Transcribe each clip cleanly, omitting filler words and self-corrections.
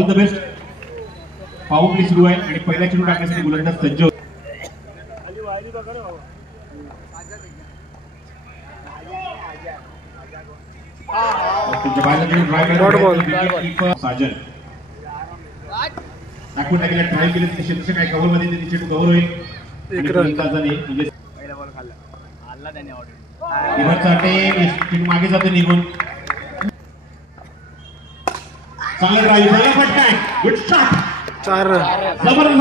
All the best. Power play सुरू आहे आणि पहिला चेंडू टाकण्यासाठी गोलंदाज सज्ज. साजन टाकून टाकले ट्राय केले क्षेत्ररक्षक काय कव्हर मध्ये ते चेंडू कव्हर होईल. मागे जातो निघून. चांगला ड्राईव्ह झाला फटका आहे. Good shot. 4 रन. जबरदस्त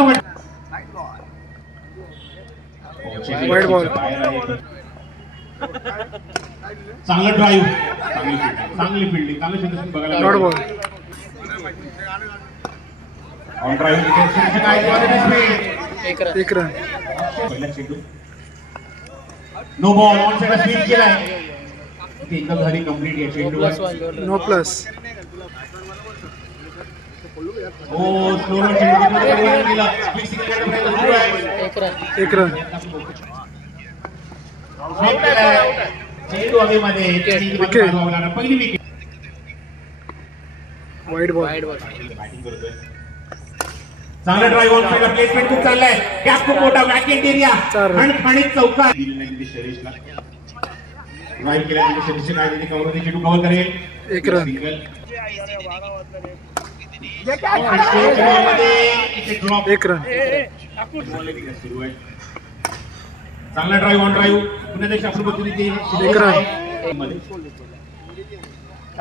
वाईड बॉल. चांगला ड्राईव्ह. चांगली फिल्डिंग चांगलं क्षेत्ररक्षण बघायला. Dot ball. ऑन ड्राईव्ह एक रन. पहिला चेंडू no ball. On side sweep केलाय. एकल झाली कंप्लीट या चेंडू. No plus. ओ स्लो चेंडू गेला. एक रन. चेंडू हवेमध्ये. पहिली विकेट. Wide ball. बॅटिंग करतोय. चांगला ड्राईव्ह ऑन साइड प्लेसमेंट खूप चांगलाय. गॅप खूप मोठा. बॅकेंड एरिया आणि चौकार. शरीषला ड्राईव्ह केल्यानंतर शरीषचे काय दिली कव्हर मध्ये चेंडू कव्हर करेल. एक रन. एक रन. सुरू आहे. चांगला ड्राईव्ह ऑन ड्राईव्ह पुन्हा त्याची आपण बघितली ती. एक रन.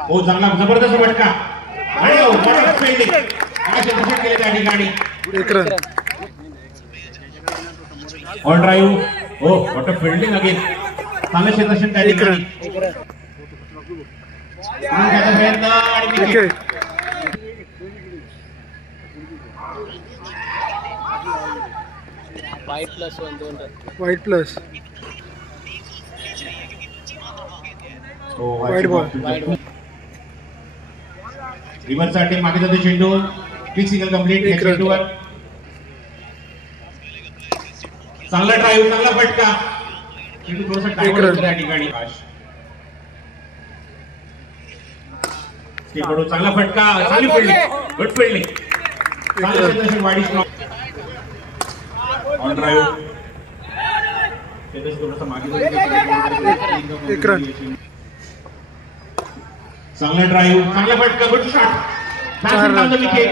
हो चांगला जबरदस्त फटका आणि केले त्या ठिकाणी. एक रन. On drive. हो वॉट फिल्डिंग अगेन. चांगलं क्षेत्ररक्षण त्या ठिकाणी. विकेट. वाईट प्लस 1 2 रन. वाईट प्लस. Wide ball. रिव्हर्स साठी मागे जातो चेंडू. क्विक सिंगल कंप्लीट या चेंडूवर. चांगला ड्राईव्ह चांगला फटका. चेंडू थोडासा टाइम त्या ठिकाणी. चांगला फटका. चांगली फिल्डिंग. Good fielding. चांगलं क्षेत्ररक्षण. Wide stroke. ऑन ड्राईव्ह थोडासा मागे. एक रन. चांगला ड्राईव्ह चांगला फटका. Good shot. विकेट.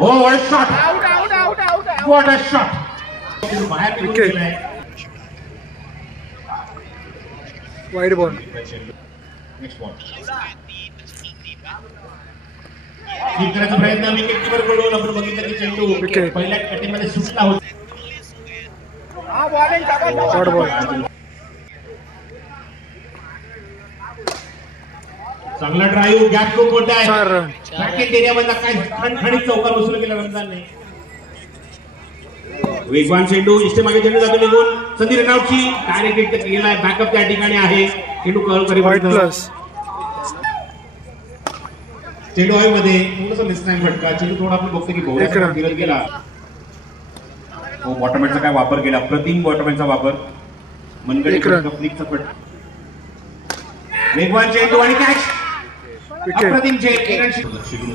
हो what shot. What a shot. बाहेर गेलाय. Wide ball. Next ball. करायचा प्रयत्न विकेट कीपर कडून आपण बघितलं की चेंडू पहिल्या कटीमध्ये सुटला होता. Dot ball. चांगला ड्राईव्ह. गॅप खूप मोठा आहे. 4 रन. बॅकेंड एरियामधला काय खणखणीत चौकार वसूल केला रमजानने. वेगवान चेंडू. इष्टे मागे चेंडू जातो निघून. संधी रनआउटची डायरेक्ट हिट केलाय. बॅकअप त्या ठिकाणी आहे. चेंडू कव्हर वाईड प्लस. चेंडू हवेमध्ये थोडंसं मिसटाईम फटका. चेंडू थोडा आपण बघतो की बहुधा फिरत गेला. हो बॉटमॅनचा काय वापर केला. अप्रतिम बॉटमॅनचा वापर. मनगडी फ्लिकचा फट. वेगवान चेंडू आणि कॅच. अप्रतिम चेंडू.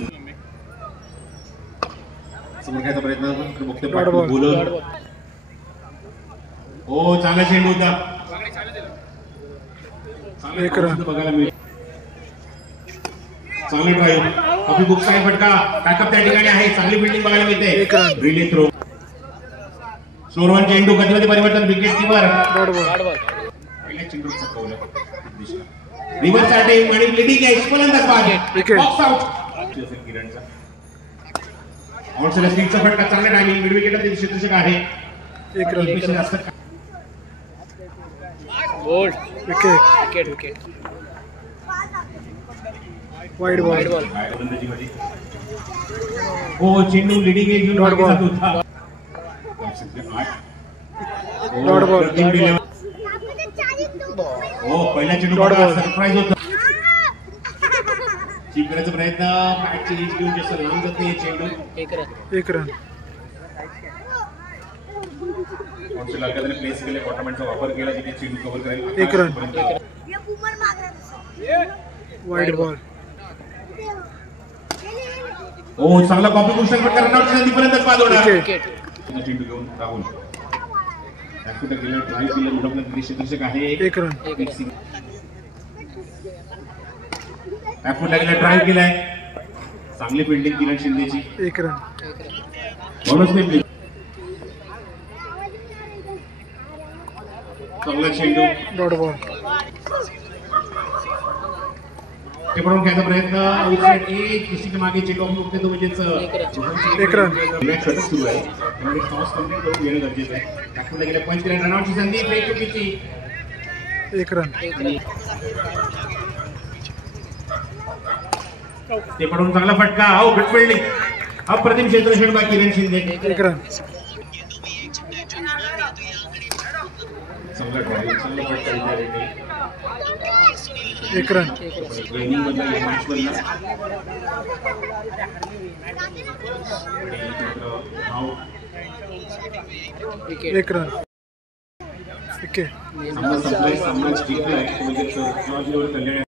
समोरचा प्रयत्न बघतो बॉलर. हो चांगला चेंडू होता. एक रन. बघायला मिळेल. चांगली ड्राईव्ह. कॉफी बुक काय फटका. बॅकअप त्या ठिकाणी आहे. चांगली फिल्डिंग बघायला मिळते. एक रन. Relay throw. स्लोरवन चेंडू. गतीमध्ये परिवर्तन. Wicket keeper. Dot ball. पहिल्या चेंडू चकवलं. रिव्हर्स अटॅक आणि लीडिंग आहे. फलंदाज बागे. विकेट. Box out. किरणचा आउटसाइड स्टिकचा फटका. चांगला टायमिंग. मिड विकेटला ते क्षेत्ररक्षक आहे. एक run. Bowled. Wicket. Wicket. Wicket. Wide ball. हो चेंडू लीडिंग आहे. घेऊन मागे जात होता. Dot ball. हो पहिला चेंडू सरप्राईज होता. चीप करायचा प्रयत्न. बॅटची रीच घेऊन जास्त लांब जाते चेंडू. एक रन. एक रन. प्लेस केले. बॉटमॅनचा वापर केला. चेंडू कव्हर करेल. एक रन. Wide ball. हो चांगला कॉपी भूषण पण रनआउट संधीपर्यंतच बाद होणार विकेट. चेंडू घेऊन राहुल बॅकफुटला गेलं ड्राईव्ह केलं उडवलं क्षेत्ररक्षक आहे एक रन बॅकफुटला गेलं ड्राईव्ह केलाय चांगली फिल्डिंग किरण शिंदेची एक रन बोनस नाही चांगला चेंडू डॉट बॉल ते पडून घ्यायचा प्रयत्न आउटसाइड एक किशीच्या मागे चेंडू ऑफ मुक्त तो म्हणजेच एक रन. मॅच षटक सुरू आहे त्यामुळे टॉस कंप्लीट करून घेणं गरजेचं आहे बॅकफुटला गेल्या पंच केल्या रनआउटची संधी ब्रेक चुकीची एक रन ते पडून चांगला फटका हो गुड फिल्डिंग अप्रतिम क्षेत्ररक्षण बा किरण शिंदे एक रन चांगला ड्राईव्ह चांगला फटका दिला एक रन ट्रेनिंग बदला मॅच बदला विकेट. एक रन विकेट सामना संपलाय सामना जिंकलाय म्हणजे जॉर्ज लेवल कल्याण